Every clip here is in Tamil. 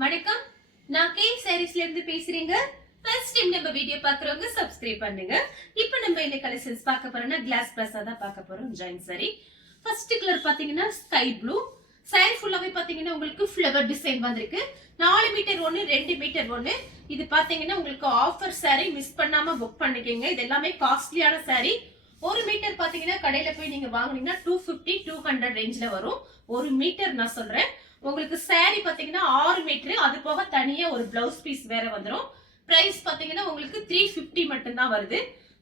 வணக்கம், நான் கே சாரீஸ்ல இருந்து பேசுறேங்க. ஃபர்ஸ்ட் டைம் நம்ம வீடியோ பாக்குறவங்க சப்ஸ்கிரைப் பண்ணுங்க. இப்போ நம்ம இந்த கலெக்ஷன்ஸ் பார்க்க போறோம்னா கிளாஸ் பிளஸா தான் பார்க்க போறோம். ஜாயின் சாரி ஃபர்ஸ்ட் கலர் பாத்தீங்கன்னா ஸ்கை ப்ளூ. சாரி ஃபுல்லாவே பாத்தீங்கன்னா உங்களுக்கு ஃப்ளவர் டிசைன் வந்திருக்கு. 4 மீட்டர் 1, 2 மீட்டர் 1. இது பாத்தீங்கன்னா உங்களுக்கு ஆஃபர் சாரி, மிஸ் பண்ணாம புக் பண்ணிக்கங்க. இது எல்லாமே காஸ்ட்லியான சாரி. 1 மீட்டர் பாத்தீங்கன்னா கடையில போய் நீங்க வாங்குனீங்கன்னா 250 200 ரேஞ்ச்ல வரும். 1 மீட்டர் நான் சொல்றேன். உங்களுக்கு சாரி பாத்தீங்கன்னா 6 மீட்டர், அது போக தனியா ஒரு பிளவுஸ் பீஸ் வேற வந்துரும். பிரைஸ் பாத்தீங்கன்னா உங்களுக்கு 350 மட்டும் தான் வருது.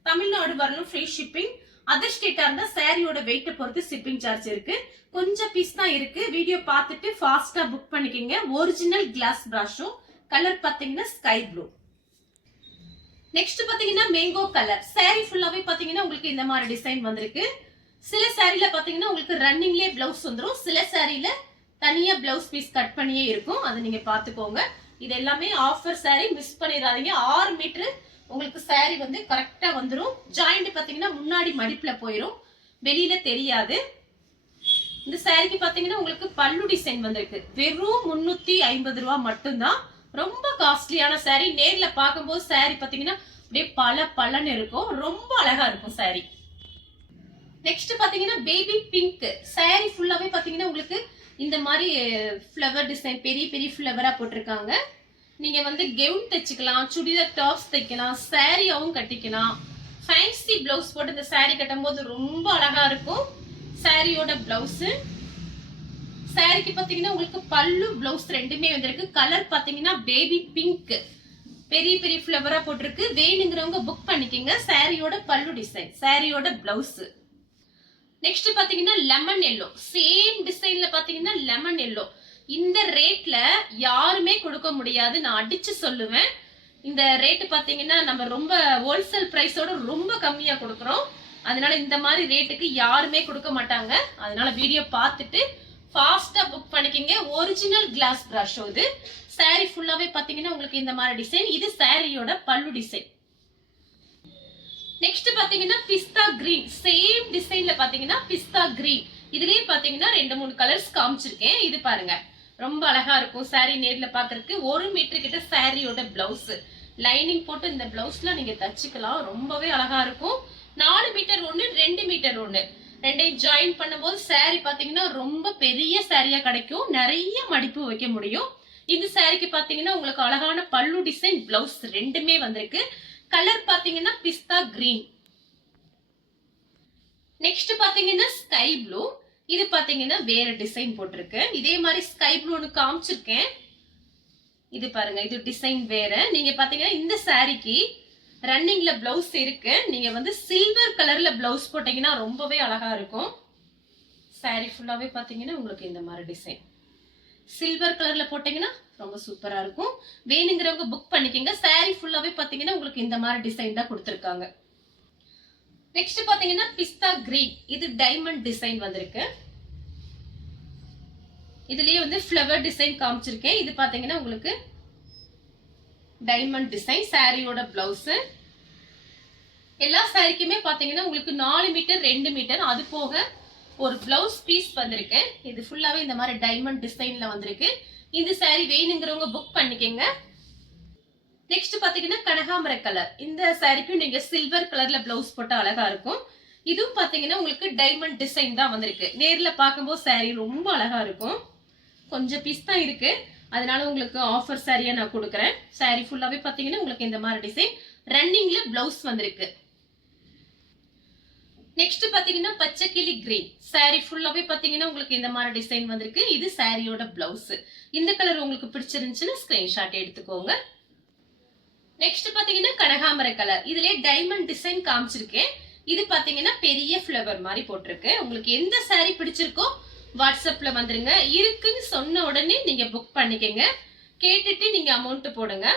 தமிழ்நாடு வரணும் ஃப்ரீ ஷிப்பிங். அதர் ஸ்டேட்டா இருந்தா சாரியோட வெயிட்ட பொறுத்து ஷிப்பிங் சார்ஜ் இருக்கு. கொஞ்சம் பீஸ் தான் இருக்கு. வீடியோ பார்த்துட்டு ஃபாஸ்டா புக் பண்ணிக்கங்க. Original class பிராஷோ. கலர் பாத்தீங்கன்னா ஸ்கை ப்ளூ. நெக்ஸ்ட் பாத்தீங்கன்னா மேங்கோ கலர். சாரி ஃபுல்லாவே பாத்தீங்கன்னா உங்களுக்கு இந்த மாதிரி டிசைன் வந்திருக்கு. சில சாரில பாத்தீங்கன்னா உங்களுக்கு ரன்னிங்லயே பிளவுஸ் வந்துரும். சில சாரில தனியா பிளவுஸ் பீஸ் கட் பண்ணியே இருக்கும். அதை நீங்க பாத்துக்கோங்க. இது எல்லாமே ஆஃபர் சாரி, மிஸ் பண்ணிடாதீங்க. 6 மீட்டர் உங்களுக்கு சாரி வந்து கரெக்டா வந்துரும். ஜாயிண்ட் பாத்தீங்கன்னா முன்னாடி மடிப்புல போயிரும், வெளியில தெரியாது. இந்த சாரிக்கு பாத்தீங்கன்னா உங்களுக்கு பல்லு டிசைன் வந்திருக்கு. வெறும் 350 ரூபாய் மட்டும்தான். ரொம்ப காஸ்ட்லியான சாரி. நேர்ல பார்க்கும்போது சாரி பாத்தீங்கன்னா அப்படியே பலன்னு இருக்கும். ரொம்ப அழகா இருக்கும் சாரி. நெக்ஸ்ட் பாத்தீங்கன்னா பேபி பிங்க். சாரி ஃபுல்லாவே பாத்தீங்கன்னா உங்களுக்கு இந்த மாதிரி ஃப்ளவர் டிசைன் பெரிய பெரிய ஃப்ளவரா போட்டிருக்காங்க. நீங்க வந்து கெவுன் தைச்சுக்கலாம், சுடிதார் டாப்ஸ் தைக்கலாம், சாரியாவும் கட்டிக்கலாம். ஃபேன்சி பிளவுஸ் போட்டு இந்த சாரி கட்டும் போது ரொம்ப அழகா இருக்கும். சாரியோட பிளவுஸ். சாரிக்கு பாத்தீங்கன்னா உங்களுக்கு பல்லு பிளவுஸ் ரெண்டுமே வந்திருக்கு. கலர் பாத்தீங்கன்னா பேபி பிங்க், பெரிய பெரிய ஃப்ளவரா போட்டிருக்கு. வேணுங்கிறவங்க புக் பண்ணிக்கங்க. சாரியோட பல்லு டிசைன், சாரியோட பிளவுஸ். நெக்ஸ்ட் பாத்தீங்கன்னா லெமன் எல்லோ. சேம் டிசைன்ல பாத்தீங்கன்னா லெமன் எல்லோ. இந்த ரேட்ல யாருமே கொடுக்க முடியாது, நான் அடிச்சு சொல்லுவேன். இந்த ரேட் பாத்தீங்கன்னா நம்ம ரொம்ப ஹோல்சேல் பிரைஸோட ரொம்ப கம்மியா கொடுக்கறோம். அதனால இந்த மாதிரி ரேட்டுக்கு யாருமே கொடுக்க மாட்டாங்க. அதனால வீடியோ பார்த்துட்டு ஃபாஸ்டா புக் பண்ணிக்கங்க. Original class பிராஷோ. இது சாரி ஃபுல்லாவே பாத்தீங்கன்னா உங்களுக்கு இந்த மாதிரி டிசைன். இது சாரியோட பல்லு டிசைன். நெக்ஸ்ட் பாத்தீங்கன்னா பிஸ்தா கிரீன். சேம் டிசைன்ல பாத்தீங்கன்னா பிஸ்தா கிரீன். இதுலயே பாத்தீங்கன்னா 2-3 கலர்ஸ் காமிச்சிருக்கேன். இது பாருங்க, ரொம்ப அழகா இருக்கும் சாரி நேர்ல பாக்குறதுக்கு. 1 மீட்டர் கிட்ட சாரியோட பிளவுஸ் லைனிங் போட்டு இந்த பிளவுஸ்ல நீங்க தச்சுக்கலாம். ரொம்பவே அழகா இருக்கும். 4 மீட்டர் 1, 2 மீட்டர் 1 ரெண்டையும் ஜாயின் பண்ணும்போது சாரி பாத்தீங்கன்னா ரொம்ப பெரிய சாரியா கிடைக்கும். நிறைய மடிப்பு வைக்க முடியும். இந்த சாரிக்கு பாத்தீங்கன்னா உங்களுக்கு அழகான பல்லு டிசைன், பிளவுஸ் ரெண்டுமே வந்திருக்கு. கலர் பாத்தீங்கன்னா பிஸ்தா கிரீன். நெக்ஸ்ட் பாத்தீங்கன்னா ஸ்கை ப்ளூ. இது பாத்தீங்கன்னா வேற டிசைன் போட்டிருக்கு. இதே மாதிரி ஸ்கை ப்ளூ ஒன்னு காமிச்சிருக்கேன். இது பாருங்க, இது டிசைன் வேற. நீங்க பாத்தீங்கன்னா இந்த சாரிக்கு ரன்னிங்ல பிளவுஸ் இருக்கு. நீங்க வந்து சில்வர் கலர்ல பிளவுஸ் போட்டீங்கன்னா ரொம்பவே அழகா இருக்கும். சாரி ஃபுல்லாவே பாத்தீங்கன்னா உங்களுக்கு இந்த மாதிரி டிசைன் சில்வர் கலர்ல போட்டீங்கன்னா ரொம்ப சூப்பரா இருக்கும். வேணுங்கிறவங்க புக் பண்ணிக்கங்க. சாரி ஃபுல்லாவே பாத்தீங்கன்னா உங்களுக்கு இந்த மாதிரி டிசைன் தான் கொடுத்திருக்காங்க. நெக்ஸ்ட் பாத்தீங்கன்னா பிஸ்தா கிரீன். இது டைமண்ட் டிசைன் வந்திருக்கு. இதுலயே வந்து ஃப்ளவர் டிசைன் காமிச்சிருக்கேன். இது பாத்தீங்கன்னா உங்களுக்கு டைமண்ட் டிசைன். சாரியோட பிளவுஸ். எல்லா சாரிக்குமே பாத்தீங்கன்னா உங்களுக்கு 4 மீட்டர் 2 மீட்டர், அது போக ஒரு பிளவுஸ் பீஸ் வந்திருக்கு. இது ஃபுல்லாவே இந்த மாதிரி டைமண்ட் டிசைன்ல வந்திருக்கு. இந்த சாரி வேணுங்கிறவங்க புக் பண்ணிக்கங்க. நெக்ஸ்ட் பாத்தீங்கன்னா கனகாம்பர கலர். இந்த சாரிக்கும் நீங்க சில்வர் கலர்ல பிளவுஸ் போட்டா அழகா இருக்கும். இதுவும் பாத்தீங்கன்னா உங்களுக்கு டைமண்ட் டிசைன் தான் வந்திருக்கு. நேர்ல பார்க்கும்போது சாரி ரொம்ப அழகா இருக்கும். கொஞ்சம் பீஸ் தான் இருக்கு, அதனால உங்களுக்கு ஆஃபர் சாரியா நான் கொடுக்குறேன். சாரி ஃபுல்லாவே பாத்தீங்கன்னா உங்களுக்கு இந்த மாதிரி டிசைன். ரன்னிங்ல பிளவுஸ் வந்திருக்கு. நெக்ஸ்ட் பாத்தீங்கன்னா பச்சை கிளி கிரீன். சாரி ஃபுல்லாவே பாத்தீங்கன்னா உங்களுக்கு இந்த மாதிரி டிசைன் வந்திருக்கு. இது சாரியோட பிளவுஸ். இந்த கலர் உங்களுக்கு பிடிச்சிருந்துச்சுன்னா ஸ்கிரீன்ஷாட் எடுத்துக்கோங்க. நெக்ஸ்ட் பாத்தீங்கன்னா கனகாம்பர கலர். இதுலயே டைமண்ட் டிசைன் காமிச்சிருக்கேன். இது பாத்தீங்கன்னா பெரிய ஃப்ளவர் மாதிரி போட்டிருக்கு. உங்களுக்கு எந்த சாரி பிடிச்சிருக்கோ வாட்ஸ்அப்ல வந்துருங்க. இருக்குன்னு சொன்ன உடனே நீங்க புக் பண்ணிக்கங்க. கேட்டுட்டு நீங்க அமௌண்ட் போடுங்க.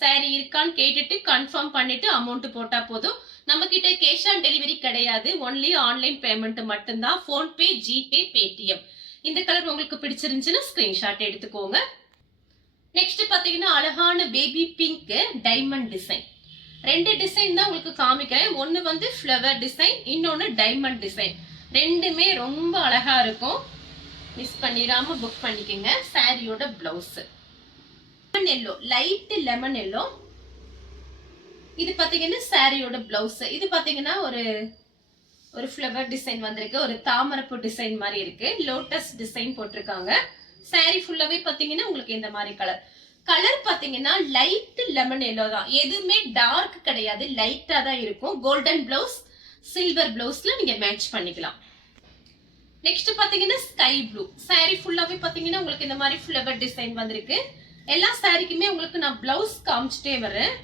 சாரி இருக்கான்னு கேட்டுட்டு கன்ஃபார்ம் பண்ணிட்டு அமௌண்ட் போட்டா போதும். நம்ம கிட்ட கேஷ் ஆன் டெலிவரி கிடையாது. ஒன்லி ஆன்லைன் பேமெண்ட் மட்டும்தான். PhonePe, GPay, Paytm. இந்த கலர் உங்களுக்கு பிடிச்சிருந்துச்சுன்னா ஸ்கிரீன்ஷாட் எடுத்துக்கோங்க. நெக்ஸ்ட் பாத்தீங்கன்னா அழகான baby pink diamond design. 2 design தான் உங்களுக்கு காமிக்கிறேன். ஒன்னு வந்து ஃப்ளவர் டிசைன், இன்னொன்னு டைமண்ட் டிசைன். ரெண்டுமே ரொம்ப அழகா இருக்கும். மிஸ் பண்ணிடாம புக் பண்ணிக்கங்க. சாரியோட blouse. Yellow, light lemon yellow. இது பாத்தீங்கன்னா சாரியோட பிளவுஸ். இது பாத்தீங்கன்னா ஒரு ஃப்ளவர் டிசைன் வந்திருக்கு, ஒரு தாமரைப்பூ டிசைன் மாதிரி இருக்கு, லோட்டஸ் டிசைன் போட்டிருக்காங்க. சாரி ஃபுல்லாவே பாத்தீங்கன்னா உங்களுக்கு இந்த மாதிரி கலர் பாத்தீங்கன்னா லைட் லெமன் எல்லோ தான், எதுவுமே டார்க் கிடையாது, லைட்டா தான் இருக்கும். கோல்டன் பிளவுஸ், சில்வர் பிளவுஸ்ல நீங்க மேட்ச் பண்ணிக்கலாம். நெக்ஸ்ட் பாத்தீங்கன்னா ஸ்கை ப்ளூ. சாரி ஃபுல்லாவே பாத்தீங்கன்னா உங்களுக்கு இந்த மாதிரி ஃப்ளவர் டிசைன் வந்திருக்கு. எல்லா சாரிக்குமே உங்களுக்கு நான் பிளவுஸ் காமிச்சிட்டே வரேன்.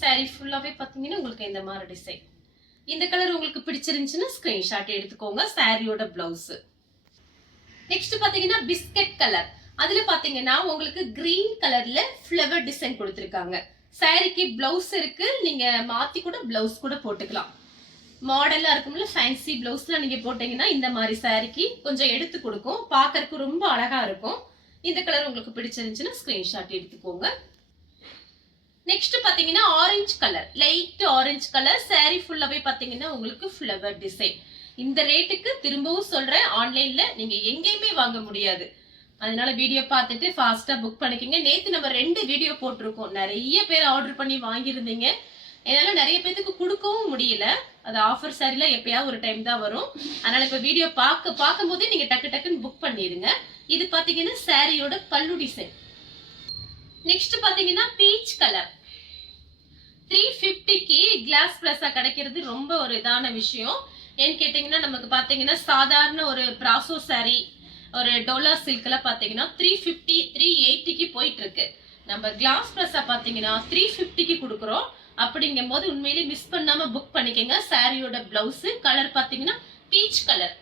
சாரி ஃபுல்லாவே பாத்தீங்கன்னா உங்களுக்கு இந்த மாதிரி டிசைன். இந்த கலர் உங்களுக்கு பிடிச்சிருந்துச்சுன்னா ஸ்கிரீன்ஷாட் எடுத்துக்கோங்க. சாரியோட பிளவுஸ். நெக்ஸ்ட் பாத்தீங்கன்னா பிஸ்கட் கலர். அதுல பாத்தீங்கன்னா உங்களுக்கு கிரீன் கலர்ல ஃப்ளவர் டிசைன் கொடுத்திருக்காங்க. சாரிக்கு பிளவுஸ் இருக்கு, நீங்க மாத்தி கூட பிளவுஸ் கூட போட்டுக்கலாம். மாடலா இருக்கும்ல, ஃபேன்சி பிளவுஸ்ல நீங்க போட்டீங்கன்னா இந்த மாதிரி சாரிக்கு கொஞ்சம் எடுத்து கொடுக்கும், பாக்கறதுக்கு ரொம்ப அழகா இருக்கும். இந்த கலர் உங்களுக்கு பிடிச்சிருந்துச்சுன்னா ஸ்கிரீன்ஷாட் எடுத்துக்கோங்க. நெக்ஸ்ட் பாத்தீங்கன்னா orange colour, light orange colour. Sorry ஃபுல்லாவே பாத்தீங்கன்னா உங்களுக்கு ஃப்ளவர் டிசைன். இந்த ரேட்டுக்கு திரும்பவும் சொல்றேன், ஆன்லைன்ல நீங்க எங்கேயுமே வாங்க முடியாது. அதனால வீடியோ பார்த்துட்டு ஃபாஸ்டா புக் பண்ணிக்கங்க. நேத்து நம்ம 2 வீடியோ போட்டிருக்கோம், நிறைய பேர் ஆர்டர் பண்ணி வாங்கியிருந்தீங்க. என்னால நிறைய பேருக்கு கொடுக்கவும் முடியல. அது ஆஃபர் சாரில எப்பயாவது ஒரு டைம் தான் வரும். அதனால இப்ப வீடியோ பார்க்கும் போதே நீங்க டக்கு டக்குன்னு புக் பண்ணிடுங்க. இது பாத்தீங்கன்னா சாரியோட பல்லு டிசைன். நெக்ஸ்ட் பாத்தீங்கன்னா பீச் கலர். 350க்கு கிளாஸ் பிளஸா கிடைக்கிறது ரொம்ப ஒரு இதான விஷயம். ஏன்னு கேட்டீங்கன்னா நமக்கு பாத்தீங்கன்னா சாதாரண ஒரு பிராசோ சாரி, ஒரு டோலா சில்க்ல பாத்தீங்கன்னா 350 380க்கு போயிட்டு இருக்கு. நம்ம கிளாஸ் பிளஸா பாத்தீங்கன்னா 350க்கு கொடுக்குறோம். அப்படிங்கும் போது உண்மையிலேயே மிஸ் பண்ணாம புக் பண்ணிக்கங்க. சாரியோட பிளவுஸ் கலர் பாத்தீங்கன்னா பீச் கலர்.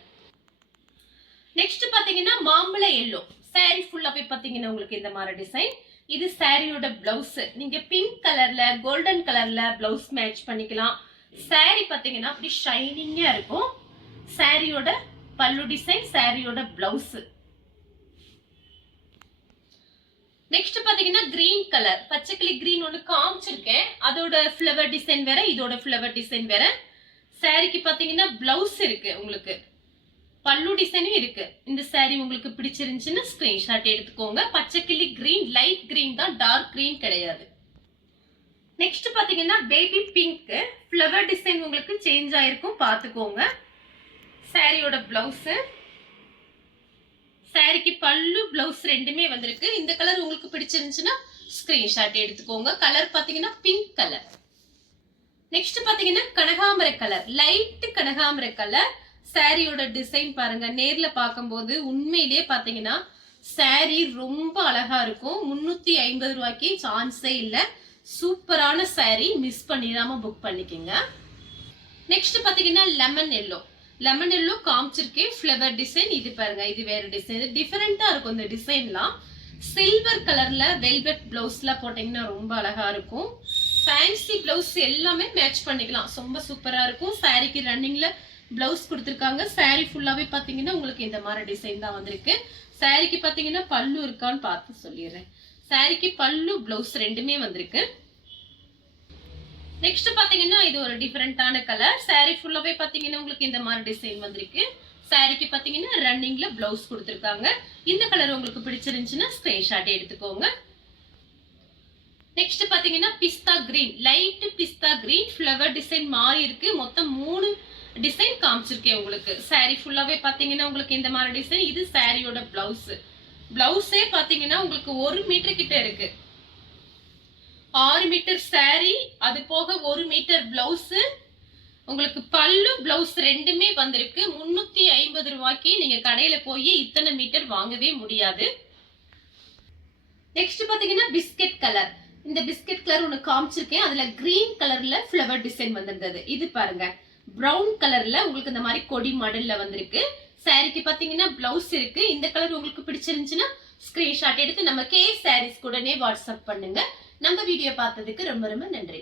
நெக்ஸ்ட் பாத்தீங்கன்னா மாம்பழ எல்லோ. சாரி ஃபுல்லாவே பாத்தீங்கன்னா உங்களுக்கு இந்த மாதிரி டிசைன். இது சாரியோட பிளவுஸ். நீங்க பிங்க் கலர்ல, கோல்டன் கலர்ல பிளவுஸ் மேட்ச் பண்ணிக்கலாம். சாரி பாத்தீங்கன்னா அப்படி ஷைனிங்கா இருக்கும். சாரியோட பல்லு டிசைன், சாரியோட பிளவுஸ். நெக்ஸ்ட் பாத்தீங்கன்னா கிரீன் கலர், பச்சைக்கிளி கிரீன் ஒன்னு காமிச்சிருக்கேன். அதோட ஃப்ளவர் டிசைன் வேற, இதோட ஃப்ளவர் டிசைன் வேற. சாரிக்கு பாத்தீங்கன்னா பிளவுஸ் இருக்கு, உங்களுக்கு பல்லு டிசைனும் இருக்கு. இந்த சாரி உங்களுக்கு பிடிச்சிருந்துச்சுன்னா ஸ்கிரீன்ஷாட் எடுத்துக்கோங்க. பச்சைக்கிளி கிரீன், லைட் கிரீன் தான், டார்க் கிரீன் கிடையாது. நெக்ஸ்ட் பாத்தீங்கன்னா பேபி பிங்க், ஃப்ளவர் டிசைன் உங்களுக்கு சேஞ்ச் ஆயிருக்கும், பாத்துக்கோங்க. சாரியோட பிளவுஸ், சாரிக்கு பல்லு பிளவுஸ் ரெண்டுமே வந்திருக்கு. இந்த கலர் உங்களுக்கு பிடிச்சிருந்துச்சுன்னா ஸ்கிரீன்ஷாட் எடுத்துக்கோங்க. கலர் பாத்தீங்கன்னா பிங்க் கலர். நெக்ஸ்ட் பாத்தீங்கன்னா கனகாம்பர கலர், லைட் கனகாம்பர கலர். சாரியோட டிசைன் பாருங்க, நேர்ல பார்க்கும்போது உண்மையிலேயே பாத்தீங்கன்னா சாரி ரொம்ப அழகா இருக்கும். 350 ரூபாய்க்கு சான்ஸே இல்ல. சூப்பரான சாரி, மிஸ் பண்ணிடாம புக் பண்ணிக்கங்க. நெக்ஸ்ட் பாத்தீங்கன்னா லெமன் எல்லோ. லெமன் எல்லோ காமிச்சிருக்கேன், ஃப்ளவர் டிசைன். இது பாருங்க, இது வேற டிசைன், டிஃபரெண்டா இருக்கும் இந்த டிசைன்லாம். சில்வர் கலர்ல வெல்வெட் பிளவுஸ்ல போட்டீங்கன்னா ரொம்ப அழகா இருக்கும். ஃபேன்சி பிளவுஸ் எல்லாமே மேட்ச் பண்ணிக்கலாம், ரொம்ப சூப்பரா இருக்கும். சாரிக்கு ரன்னிங்ல பிளவுஸ் கொடுத்திருக்காங்க. சாரி ஃபுல்லாவே பாத்தீங்கன்னா உங்களுக்கு இந்த மாதிரி டிசைன் தான் வந்திருக்கு. சாரிக்கு பாத்தீங்கன்னா பல்லு இருக்கான்னு பார்த்து சொல்லிடுறேன். சாரிக்கு பல்லு பிளவுஸ் ரெண்டுமே வந்திருக்கு. நெக்ஸ்ட் பாத்தீங்கன்னா இது ஒரு டிஃபரெண்டான கலர். சாரி ஃபுல்லாவே பாத்தீங்கன்னா உங்களுக்கு இந்த மாதிரி டிசைன் வந்திருக்கு. சாரிக்கு பாத்தீங்கன்னா ரன்னிங்ல பிளவுஸ் கொடுத்திருக்காங்க. இந்த கலர் உங்களுக்கு பிடிச்சிருந்துச்சுன்னா ஸ்கிரீன்ஷாட் எடுத்துக்கோங்க. நெக்ஸ்ட் பாத்தீங்கன்னா பிஸ்தா கிரீன், லைட் பிஸ்தா கிரீன், ஃப்ளவர் டிசைன் மாறி இருக்கு. மொத்தம் 3 டிசைன் காமிச்சிருக்கேன் உங்களுக்கு. சாரி ஃபுல்லாவே பாத்தீங்கன்னா உங்களுக்கு இந்த மாதிரி டிசைன். இது சாரியோட பிளவுஸ். பிளவுஸே பாத்தீங்கன்னா உங்களுக்கு 1 மீட்டர் கிட்ட இருக்கு. 6 மீட்டர் சாரி, அது போக 1 மீட்டர் பிளவுஸ். உங்களுக்கு பல்லு பிளவுஸ் ரெண்டுமே வந்திருக்கு. 350 ரூபாய்க்கு நீங்க கடையில போய் இத்தனை மீட்டர் வாங்கவே முடியாது. நெக்ஸ்ட் பாத்தீங்கன்னா பிஸ்கட் கலர். இந்த பிஸ்கட் கலர் ஒன்னு காமிச்சிருக்கேன். அதுல கிரீன் கலர்ல ஃப்ளவர் டிசைன் வந்திருந்தது. இது பாருங்க, பிரவுன் கலர்ல உங்களுக்கு இந்த மாதிரி கொடி மாடல்ல வந்திருக்கு. சாரிக்கு பாத்தீங்கன்னா பிளவுஸ் இருக்கு. இந்த கலர் உங்களுக்கு பிடிச்சிருந்துச்சுன்னா ஸ்கிரீன்ஷாட் எடுத்து நம்ம கே சாரீஸ் கூடனே வாட்ஸ்அப் பண்ணுங்க. நம்ம வீடியோ பார்த்ததுக்கு ரொம்ப ரொம்ப நன்றி.